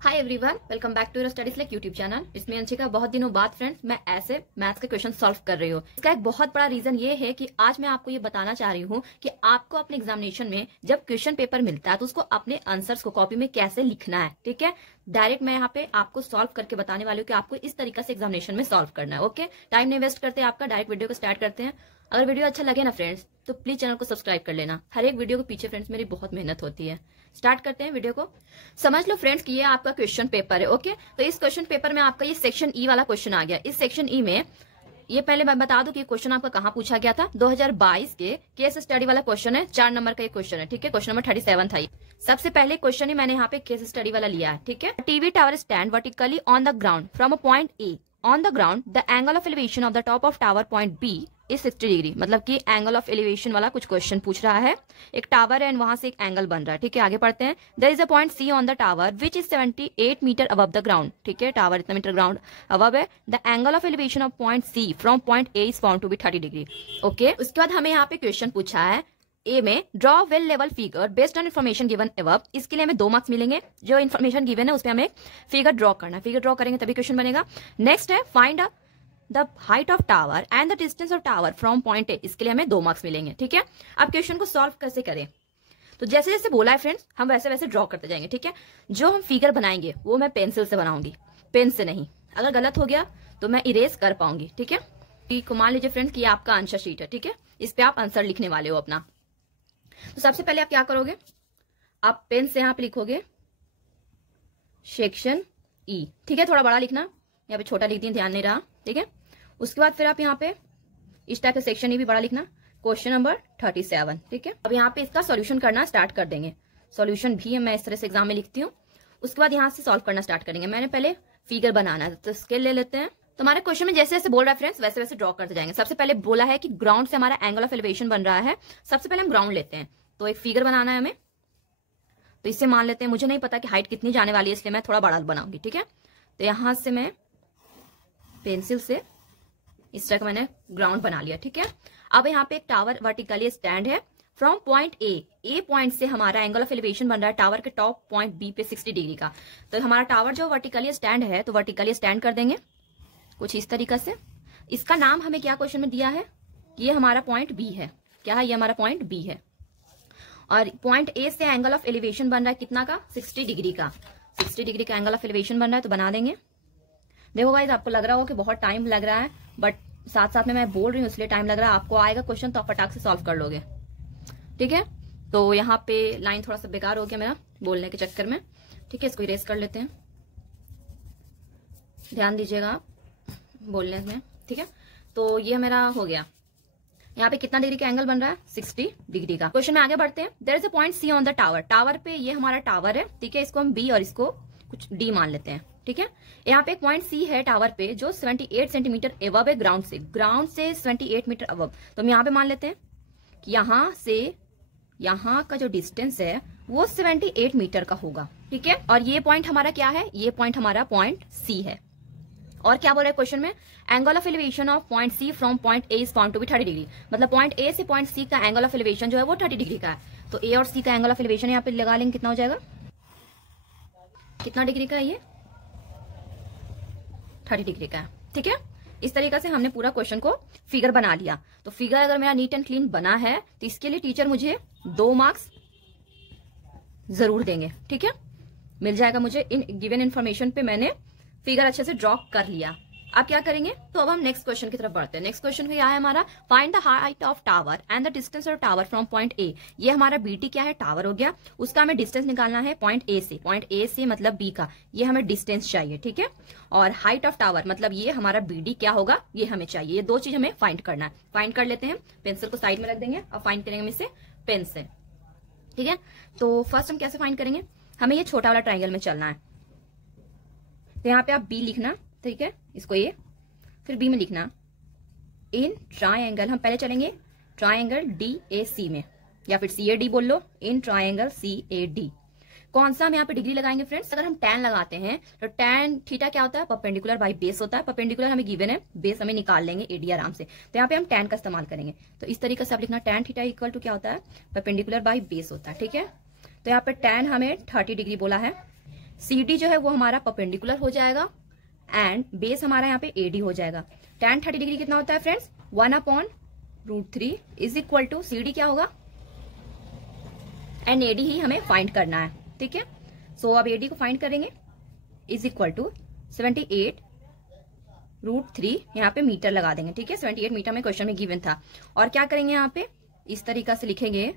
Hi everyone, welcome back to your studies like YouTube channel. इसमें अंशिका बहुत दिनों बाद फ्रेंड्स मैं ऐसे मैथ्स के क्वेश्चन सॉल्व कर रही हूँ। इसका एक बहुत बड़ा रीजन ये है कि आज मैं आपको ये बताना चाह रही हूँ कि आपको अपने एग्जामिनेशन में जब क्वेश्चन पेपर मिलता है तो उसको अपने आंसर्स को कॉपी में कैसे लिखना है। ठीक है, डायरेक्ट मैं यहाँ पे आपको सॉल्व करके बताने वाली हूँ कि आपको इस तरीके से एग्जामिनेशन में सॉल्व करना है। ओके, टाइम नहीं वेस्ट करते आपका, डायरेक्ट वीडियो को स्टार्ट करते हैं। अगर वीडियो अच्छा लगे ना फ्रेंड्स तो प्लीज चैनल को सब्सक्राइब कर लेना। हर एक वीडियो के पीछे फ्रेंड्स मेरी बहुत मेहनत होती है। स्टार्ट करते हैं वीडियो को। समझ लो फ्रेंड्स कि ये आपका क्वेश्चन पेपर है। ओके, तो इस क्वेश्चन पेपर में आपका ये सेक्शन ई वाला क्वेश्चन आ गया। इस सेक्शन ई में ये पहले मैं बता दूं कि क्वेश्चन आपका कहाँ पूछा गया था। 2022 के केस स्टडी वाला क्वेश्चन है, 4 नंबर का ये क्वेश्चन है। ठीक है, क्वेश्चन नंबर 37 था। सबसे पहले क्वेश्चन ही मैंने यहाँ पे केस स्टडी वाला लिया है। ठीक है, TV tower stand vertically on the ground from a point A on the ground the angle of elevation of the top of tower point B is 60 degree. मतलब कि एंगल ऑफ एलिवेशन वाला कुछ question पूछ रहा है। एक tower है and वहां से एक एंगल बन रहा है। ठीक है, आगे पढ़ते हैं। There is a point C on the tower which is 78 metre above the ground. ठीक है, टावर इतना मीटर ग्राउंड अबव है। The angle of elevation of point C from point A is found to be 30 degree. Okay, उसके बाद हमें यहाँ पे question पूछा है ए में draw well level figure based on information given above. इसके लिए हमें 2 मार्क्स मिलेंगे। जो इन्फॉर्मेशन गिवन है उस पर हमें फिगर ड्रॉ करना है। फिगर ड्रॉ करेंगे तभी क्वेश्चन बनेगा। नेक्स्ट है find the height of tower and the distance of tower from point ए। इसके लिए हमें 2 मार्क्स मिलेंगे। ठीक है, अब क्वेश्चन को सॉल्व कैसे करें तो जैसे जैसे बोला है फ्रेंड्स हम वैसे वैसे ड्रॉ करते जाएंगे। ठीक है, जो हम फिगर बनाएंगे वो मैं पेंसिल से बनाऊंगी, पेन से नहीं। अगर गलत हो गया तो मैं इरेज कर पाऊंगी। ठीक है, तो मान लीजिए फ्रेंड्स कि आपका आंसर शीट है। ठीक है, इस पे आप आंसर लिखने वाले हो अपना। तो सबसे पहले आप क्या करोगे, आप पेन से यहाँ पे लिखोगे सेक्शन ई। ठीक है, थोड़ा बड़ा लिखना, यहाँ पे छोटा लिख दिए, ध्यान नहीं रहा। ठीक है, उसके बाद फिर आप यहाँ पे इस टाइप का सेक्शन ई भी बड़ा लिखना, क्वेश्चन नंबर 37। ठीक है, अब यहाँ पे इसका सॉल्यूशन करना स्टार्ट कर देंगे। सॉल्यूशन भी मैं इस तरह से एग्जाम में लिखती हूँ। उसके बाद यहाँ से सॉल्व करना स्टार्ट करेंगे। मैंने पहले फिगर बनाना है तो स्केल ले लेते हैं। तो हमारे क्वेश्चन में जैसे जैसे बोल रहा है फ्रेंड्स वैसे वैसे ड्रॉ करते जाएंगे। सबसे पहले बोला है कि ग्राउंड से हमारा एंगल ऑफ एलिवेशन बन रहा है। सबसे पहले हम ग्राउंड लेते हैं, तो एक फिगर बनाना है हमें। तो इससे मान लेते हैं, मुझे नहीं पता कि हाइट कितनी जाने वाली है इसलिए मैं थोड़ा बड़ा बनाऊंगी। ठीक है, तो यहां से मैं पेंसिल से इस तरह का मैंने ग्राउंड बना लिया। ठीक है, अब यहाँ पे एक टावर वर्टिकली स्टैंड है फ्रॉम पॉइंट ए पॉइंट से हमारा एंगल ऑफ एलिवेशन बन रहा है टावर के टॉप पॉइंट बी पे 60 डिग्री का। तो हमारा टावर जो वर्टिकली स्टैंड है तो वर्टिकली स्टैंड कर देंगे कुछ इस तरीके से। इसका नाम हमें क्या क्वेश्चन में दिया है कि ये हमारा पॉइंट बी है। क्या है, ये हमारा पॉइंट बी है। और पॉइंट ए से एंगल ऑफ एलिवेशन बन रहा है कितना का, 60 डिग्री का। 60 डिग्री का एंगल ऑफ एलिवेशन बन रहा है तो बना देंगे। देखो गाइस, आपको लग रहा हो कि बहुत टाइम लग रहा है, बट साथ साथ में मैं बोल रही हूँ इसलिए टाइम लग रहा है। आपको आएगा क्वेश्चन तो आप फटाक से सॉल्व कर लोगे। ठीक है, तो यहाँ पे लाइन थोड़ा सा बेकार हो गया मेरा बोलने के चक्कर में। ठीक है, इसको इरेज कर लेते हैं, ध्यान दीजिएगा आप बोलने में। ठीक है, तो ये मेरा हो गया। यहाँ पे कितना डिग्री का एंगल बन रहा है, 60 डिग्री का। क्वेश्चन में आगे बढ़ते हैं। There is a point C on the tower. Tower पे ये हमारा टावर है। ठीक है, इसको हम बी और इसको कुछ डी मान लेते हैं। ठीक है, यहाँ पे एक पॉइंट सी है टावर पे जो 78 सेंटीमीटर एबव है ग्राउंड से। ग्राउंड से 78 मीटर अबव। तो हम यहाँ पे मान लेते हैं कि यहाँ से यहाँ का जो डिस्टेंस है वो 78 मीटर का होगा। ठीक है, और ये पॉइंट हमारा क्या है, ये पॉइंट हमारा पॉइंट सी है। और क्या बोल रहा है क्वेश्चन में, angle of elevation of point C from point A is found to be 30 degree. मतलब पॉइंट ए से पॉइंट सी का एंगल ऑफ एलिवेशन जो है वो 30 डिग्री का है। तो ए और सी का एंगल ऑफ एलिवेशन यहाँ पे लगा लेंगे, कितना हो जाएगा, कितना डिग्री का है, ये 30 डिग्री का है। ठीक है, इस तरीके से हमने पूरा क्वेश्चन को फिगर बना लिया। तो फिगर अगर मेरा नीट एंड क्लीन बना है तो इसके लिए टीचर मुझे 2 मार्क्स जरूर देंगे। ठीक है, मिल जाएगा मुझे। इन गिवन इन्फॉर्मेशन पे मैंने फिगर अच्छे से ड्रॉ कर लिया। अब क्या करेंगे, तो अब हम नेक्स्ट क्वेश्चन की तरफ बढ़ते हैं। नेक्स्ट क्वेश्चन क्या है हमारा, find the height of tower and the distance of tower from point ए। ये हमारा बीटी क्या है, टावर हो गया। उसका हमें डिस्टेंस निकालना है पॉइंट ए से। पॉइंट ए से मतलब बी का, ये हमें डिस्टेंस चाहिए। ठीक है, और हाइट ऑफ टावर मतलब ये हमारा बीडी क्या होगा, ये हमें चाहिए। ये 2 चीज हमें फाइंड करना है। फाइंड कर लेते हैं, पेंसिल को साइड में रख देंगे और फाइंड करेंगे हम इसे पेन से। ठीक है, तो फर्स्ट हम कैसे फाइंड करेंगे, हमें ये छोटा वाला ट्राइंगल में चलना है। तो यहाँ पे आप बी लिखना। ठीक है, इसको ए, फिर बी में लिखना इन ट्राइंगल। हम पहले चलेंगे ट्राइंगल डी ए सी में, या फिर सी ए डी बोल लो, in triangle C A D. कौन सा हम यहाँ पे डिग्री लगाएंगे फ्रेंड्स, अगर हम tan लगाते हैं तो tan थीटा क्या होता है, परपेंडिकुलर बाई बेस होता है। परपेंडिकुलर हमें गिवन है, बेस हमें निकाल लेंगे एडी आराम से। तो यहाँ पे हम tan का इस्तेमाल करेंगे। तो इस तरीके से आप लिखना tan थीटा इक्वल टू क्या होता है, परपेंडिकुलर बाई बेस होता है। ठीक है, तो यहाँ पे tan हमें 30 डिग्री बोला है। CD जो है वो हमारा परपेंडिकुलर हो जाएगा एंड बेस हमारा यहाँ पे AD हो जाएगा। tan 30 डिग्री कितना होता है friends? 1/√3 is equal to CD क्या होगा? एंड AD ही हमें फाइंड करना है, ठीक है। सो अब AD को फाइंड करेंगे, इज इक्वल टू 78√3, यहाँ पे मीटर लगा देंगे, ठीक है। 78 मीटर में क्वेश्चन में गिवन था। और क्या करेंगे यहाँ पे इस तरीका से लिखेंगे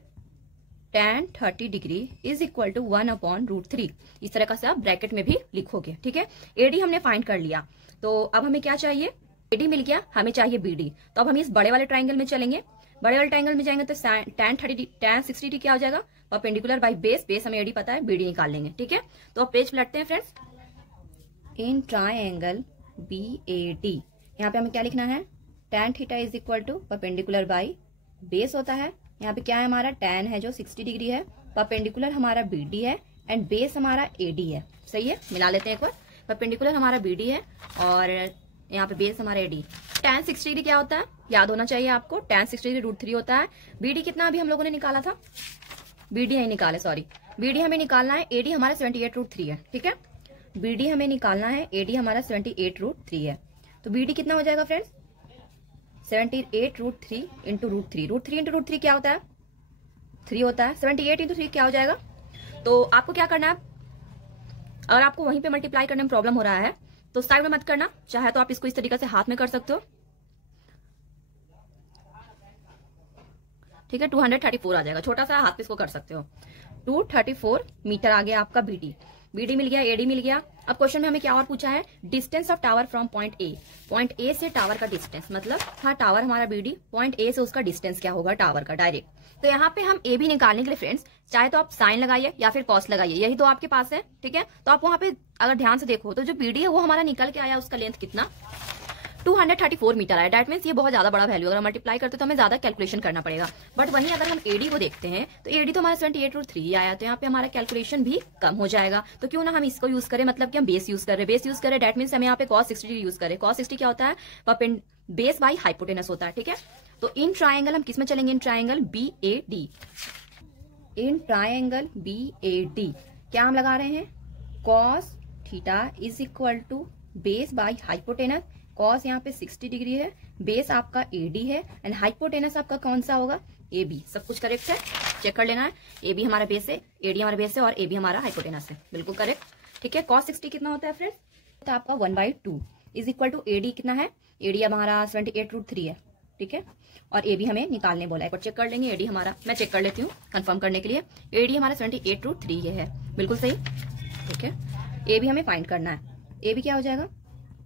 tan 30 degree is equal to 1/√3। इस तरह का से आप ब्रैकेट में भी लिखोगे, ठीक है। AD हमने फाइंड कर लिया, तो अब हमें क्या चाहिए? AD मिल गया, हमें चाहिए BD। तो अब हम इस बड़े वाले ट्राइंगल में चलेंगे। बड़े वाले ट्राइंगल में जाएंगे तो tan 60 डिग्री क्या हो जाएगा? परपेंडिकुलर बाई बेस, बेस हमें AD पता है, BD निकाल लेंगे, ठीक है। तो अब पेज पलटते हैं फ्रेंड्स। इन ट्राइंगल BAD यहाँ पे हमें क्या लिखना है? tan theta is equal to perpendicular by base होता है। यहाँ पे क्या है हमारा? tan है जो 60 डिग्री है, परपेंडिकुलर हमारा BD है एंड बेस हमारा AD है। सही है, मिला लेते हैं एक बार। परपेंडिकुलर हमारा BD है और यहाँ पे बेस हमारा AD। tan 60 डिग्री क्या होता है? याद होना चाहिए आपको, tan 60 डिग्री √3 होता है। BD कितना अभी हम लोगों ने निकाला था? BD नहीं निकाले, सॉरी। BD हमें निकालना है, AD हमारा 78√3 है, ठीक है। BD हमें निकालना है, AD हमारा 78√3 है। तो BD कितना हो जाएगा फ्रेंड्स? 78√3 इंटू √3। √3 इंटू √3 क्या होता है? 3 होता है। 78 इंटू 3 क्या हो जाएगा? तो आपको क्या करना है, अगर आपको वहीं पे मल्टीप्लाई करने में प्रॉब्लम हो रहा है तो साइड में मत करना, चाहे तो आप इसको इस तरीके से हाथ में कर सकते हो, ठीक है। 234 आ जाएगा, छोटा सा हाथ पे इसको कर सकते हो। 234 मीटर आ गया आपका BD। BD मिल गया, AD मिल गया। अब क्वेश्चन में हमें क्या और पूछा है? Distance of tower from point A। Point A से टावर का डिस्टेंस, मतलब हाँ टावर हमारा BD, पॉइंट A से उसका डिस्टेंस क्या होगा टावर का डायरेक्ट। तो यहाँ पे हम AB निकालने के लिए फ्रेंड्स चाहे तो आप साइन लगाइए या फिर कॉस लगाइए, यही तो आपके पास है, ठीक है। तो आप वहां पे अगर ध्यान से देखो तो जो BD है वो हमारा निकल के आया, उसका लेंथ कितना? 234 मीटर आया। डेट मीन्स ये बहुत ज्यादा बड़ा वैल्यू, अगर मल्टीप्लाई करते तो हमें ज्यादा कैलकुलेशन करना पड़ेगा। बट वहीं अगर हम AD को देखते हैं तो AD तो हमारा 78√3 आया, तो यहाँ पे हमारा कैलकुलेशन भी कम हो जाएगा। तो क्यों ना हम इसको यूज करें, मतलब कि हम बेस यूज करें। बेस यूज करें डेट मीन्स हमें यहाँ पे cos 60 यूज करें। cos 60 क्या होता है? बेस बाई हाइपोटेनस होता है, ठीक है। तो इन ट्राइंगल हम किस में चलेंगे? In triangle BAD। In triangle BAD क्या हम लगा रहे हैं? cos theta is equal to base by hypotenuse. Cos यहाँ पे 60 डिग्री है, बेस आपका AD है एंड हाइपोटेनस आपका कौन सा होगा? AB। सब कुछ करेक्ट है, चेक कर लेना है। AB हमारा बेस है, AD हमारा बेस है और AB हमारा हाइपोटेनस है, बिल्कुल करेक्ट, ठीक है। cos 60 कितना होता है फ्रेंड्स? तो आपका 1/2 इज इक्वल टू AD कितना है? AD हमारा 78√3 है, ठीक है। और AB हमें निकालने बोला है, एक बार चेक कर लेंगे। AD हमारा, मैं चेक कर लेती हूँ कंफर्म करने के लिए। AD हमारा 78√3 ये है, बिल्कुल सही, ठीक है। AB हमें फाइंड करना है। AB क्या हो जाएगा?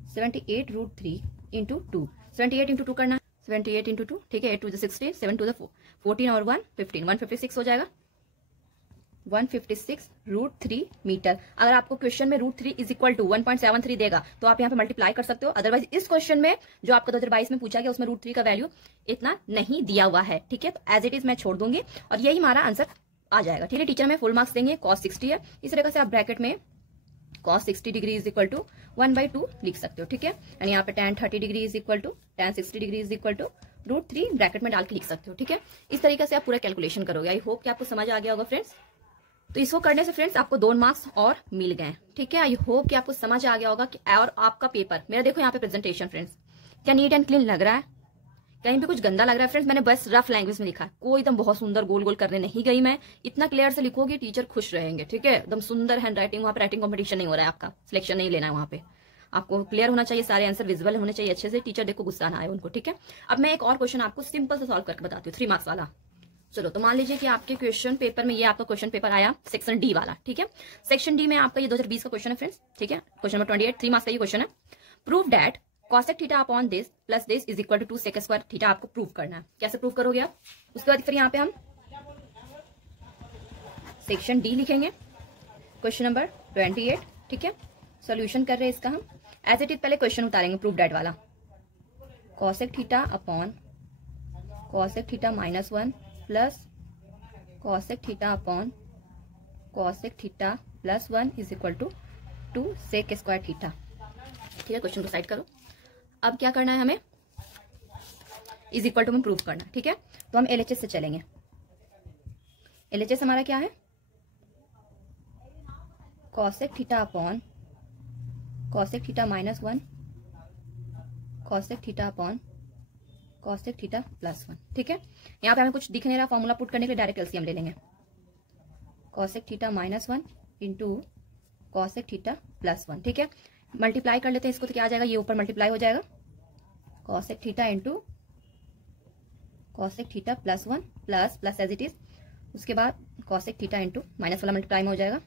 78√3 इंटू 2। 78 इंटू 2 करना है, 78 इंटू 2, ठीक है। 8 to the 16, 7 to the 14 और 1 15, 156 हो जाएगा। 156√3 मीटर। अगर आपको क्वेश्चन में √3 इज इक्वल टू 1.73 देगा तो आप यहाँ पे मल्टीप्लाई कर सकते हो। अदरवाइज इस क्वेश्चन में जो आपको 2022 में पूछा गया उसमें √3 का वैल्यू इतना नहीं दिया हुआ है, ठीक है। तो एज इट इज मैं छोड़ दूंगी और यही हमारा आंसर आ जाएगा, ठीक है। टीचर में फुल मार्क्स देंगे, cos 60 है। इस तरह से आप ब्रैकेट में cos 60 degree is equal to 1/2 लिख सकते हो, ठीक है। एंड यहाँ पे tan 30 degree is equal to tan 60 degree is equal to √3 bracket में डाल के लिख सकते हो, ठीक है। इस तरीके से आप पूरा कैलकुलेशन करोगे। आई होप कि आपको समझ आ गया होगा फ्रेंड्स। तो इसको करने से फ्रेंड्स आपको 2 मार्क्स और मिल गए, ठीक है। आई होप कि आपको समझ आ गया होगा कि और आपका पेपर, मेरा देखो यहाँ पे प्रेजेंटेशन फ्रेंड्स क्या नीट एंड क्लीन लग रहा है? कहीं भी कुछ गंदा लग रहा है फ्रेंड्स? मैंने बस रफ लैंग्वेज में लिखा है, कोई एकदम बहुत सुंदर गोल गोल करने नहीं गई मैं। इतना क्लियर से लिखोगे टीचर खुश रहेंगे, ठीक है। एकदम सुंदर हैंड राइटिंग, वहाँ पे राइटिंग कॉम्पिटिशन नहीं हो रहा है, आपका सिलेक्शन नहीं लेना है वहाँ पे। आपको क्लियर होना चाहिए, सारे आंसर विजुअल होने चाहिए अच्छे से, टीचर देखो गुस्सा ना आए उनको, ठीक है। अब मैं एक और क्वेश्चन आपको सिंपल से सॉल्व करके बताती हूँ, 3 मार्क्स वाला। चलो, तो मान लीजिए कि आपके क्वेश्चन पेपर में ये आपका क्वेश्चन पेपर आया सेक्शन D वाला, ठीक है। सेक्शन D में आपका ये 2020 का क्वेश्चन है फ्रेंड्स, ठीक है। क्वेश्चन नंबर 28, 3 मार्क्स का ये क्वेश्चन है। Prove that cosec theta upon this plus this is equal to 2 sec square theta आपको प्रूव करना है। कैसे प्रूव करोगे आप? उसके बाद फिर यहाँ पे हम सेक्शन D लिखेंगे, क्वेश्चन नंबर 28, ठीक है। सॉल्यूशन कर रहे हैं इसका हम एज इट इज। पहले क्वेश्चन उतारेंगे प्रूव दैट वाला। cosec theta upon cosec theta -1 plus cosec theta upon cosec theta plus 1 is equal to 2 sec square theta, ठीक है। क्वेश्चन को साइड करो। अब क्या करना है हमें? इज इक्वल टू में प्रूव करना, ठीक है। तो हम LHS से चलेंगे। LHS हमारा क्या है? Cosec theta upon cosec theta minus 1 cosec theta upon cosec theta plus 1। ठीक है, यहाँ पे हमें कुछ दिख नहीं रहा, फॉर्मूला पुट करने के लिए डायरेक्ट एलसीएम ले लेंगे। Cosec theta minus 1 into cosec theta plus 1। ठीक है, मल्टीप्लाई कर लेते हैं इसको, तो क्या आ जाएगा, ये ऊपर मल्टीप्लाई हो जाएगा, cosec theta into cosec theta plus 1 plus plus as it is, उसके बाद कॉसेक थीटा इंटू माइनस वाला मल्टीप्लाई में हो जाएगा।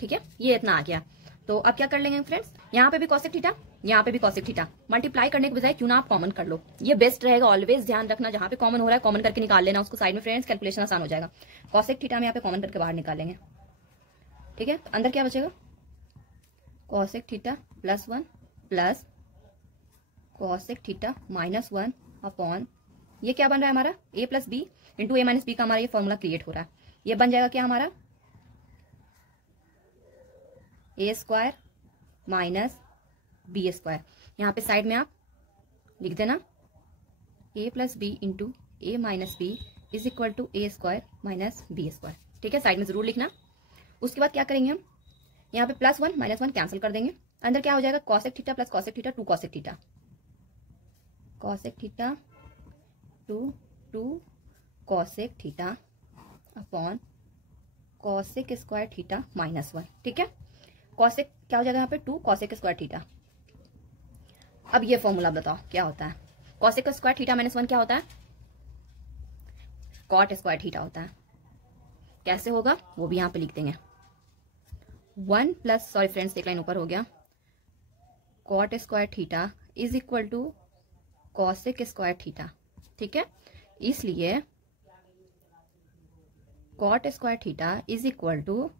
ठीक है, ये इतना आ गया। तो अब क्या कर लेंगे फ्रेंड्स, यहाँ पे भी कॉसेक थीटा, यहाँ पे भी कॉसेक थीटा, मल्टीप्लाई करने के बजाय क्यों ना आप कॉमन कर लो, ये बेस्ट रहेगा। ऑलवेज ध्यान रखना, जहां पे कॉमन हो रहा है कॉमन करके निकाल लेना उसको साइड में फ्रेंड्स, कैलकुलेशन आसान हो जाएगा। कॉसेक थीटा में यहाँ पे कॉमन करके बाहर निकालेंगे। ठीक है, तो अंदर क्या बचेगा, cosec theta plus 1 plus cosec theta minus 1 upon, ये क्या बन रहा है हमारा, a plus B into A minus B का हमारा ये फॉर्मूला क्रिएट हो रहा है। ये बन जाएगा क्या हमारा, A square minus B square. यहाँ पे साइड में आप लिख देना a plus B into A minus B is equal to A square minus B square. ठीक है, साइड में जरूर लिखना। उसके बाद क्या करेंगे हम, यहाँ पे प्लस 1 माइनस 1 कैंसिल कर देंगे, अंदर क्या हो जाएगा, cosec theta plus cosec theta 2 cosec theta, cosec theta 2 cosec theta upon cosec square theta minus 1। ठीक है, कॉसेक क्या हो जाएगा यहाँ पे 2 कॉसेक स्क्वायर थीटा। अब ये फॉर्मूला बताओ क्या होता है, कॉसेक स्क्वायर थीटा माइनस 1 क्या होता है, कॉट स्क्वायर थीटा होता है। कैसे होगा वो भी यहाँ पे लिख देंगे, 1 प्लस, सॉरी फ्रेंड्स एक लाइन ऊपर हो गया, cot square theta is equal to cosec square theta. ठीक है, इसलिए cot square theta is equal to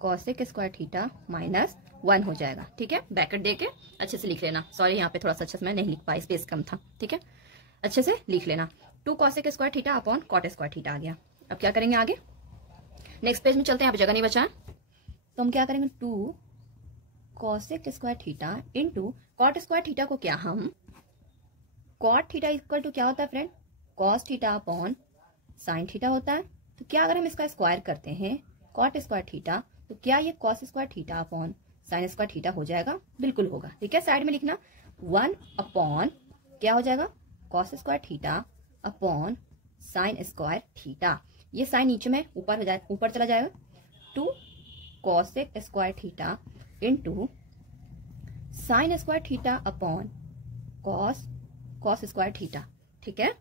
cosec square theta minus 1 हो जाएगा। ठीक है, ब्रैकेट देके अच्छे से लिख लेना, सॉरी यहाँ पे थोड़ा सा अच्छे से मैं नहीं लिख पाई, स्पेस कम था। ठीक है, अच्छे से लिख लेना, 2 cosec square theta upon cot square theta आ गया। अब क्या करेंगे आगे, नेक्स्ट पेज में चलते हैं, यहाँ पे जगह नहीं बचा है, तो हम क्या करेंगे, 2 cosec square theta into cot square theta को क्या हम, कॉट थीटा इक्वल टू क्या होता है friend, cos theta upon sine theta होता है। तो क्या अगर हम इसका स्क्वायर करते हैं कॉट स्क्वायर थीटा, तो क्या ये cos square theta upon sine square theta हो जाएगा, बिल्कुल होगा। ठीक है, साइड में लिखना 1 अपॉन क्या हो जाएगा, cos square theta upon sine square theta, ये साइन नीचे में ऊपर हो जाए, ऊपर चला जाएगा, 2 cosec square theta into sine square theta upon cos square theta. ठीक है,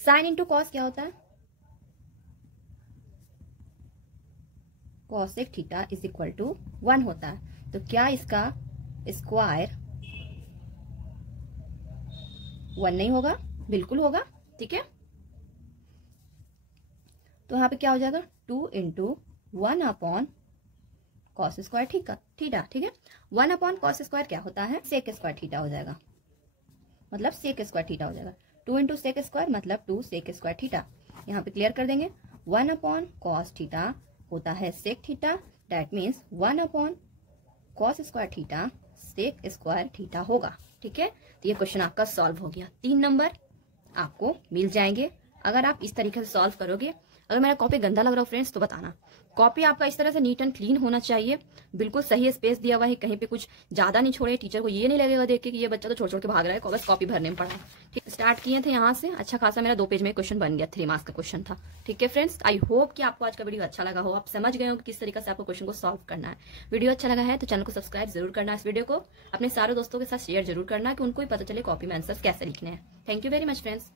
साइन इंटू कॉस क्या होता है, cosec theta is equal to 1 होता है। तो क्या इसका स्क्वायर 1 नहीं होगा, बिल्कुल होगा। ठीक है, तो यहाँ पे क्या हो जाएगा, 2 into 1 upon cos square theta. ठीक है, 1 अपॉन कॉस स्क्वायर क्या होता है, सेक स्क्वायर थीटा हो जाएगा, मतलब सेक स्क्वायर थीटा हो जाएगा। 2 इंटू सेक स्क्वायर मतलब 2 सेक स्क्वायर थीटा। यहाँ पे क्लियर कर देंगे, 1 अपॉन कॉस थीटा होता है sec theta, that means 1 upon cos square theta sec square theta होगा। ठीक है, तो ये क्वेश्चन आपका सॉल्व हो गया। 3 नंबर आपको मिल जाएंगे अगर आप इस तरीके से सॉल्व करोगे। अगर मेरा कॉपी गंदा लग रहा हो फ्रेंड्स तो बताना, कॉपी आपका इस तरह से नीट एंड क्लीन होना चाहिए, बिल्कुल सही स्पेस दिया हुआ है, कहीं पे कुछ ज्यादा नहीं छोड़े, टीचर को ये नहीं लगेगा देख के कि ये बच्चा तो छोड़ छोड़ के भाग रहा है, बस कॉपी भरने में पड़ा है। ठीक, स्टार्ट किए थे यहाँ से, अच्छा खासा मेरा 2 पेज में क्वेश्चन बन गया, 3 मार्क्स का क्वेश्चन था। ठीक है फ्रेंड्स, आई होप कि आपको आज का वीडियो अच्छा लगा हो, आप समझ गए हो कि किस तरीके से आपको क्वेश्चन को सॉल्व करना है। वीडियो अच्छा लगा है तो चैनल को सब्सक्राइब जरूर करना, इस वीडियो को अपने सारे दोस्तों के साथ शेयर जरूर करना कि उनको भी पता चले कॉपी में आंसर कैसे लिखने हैं। Thank you very much friends.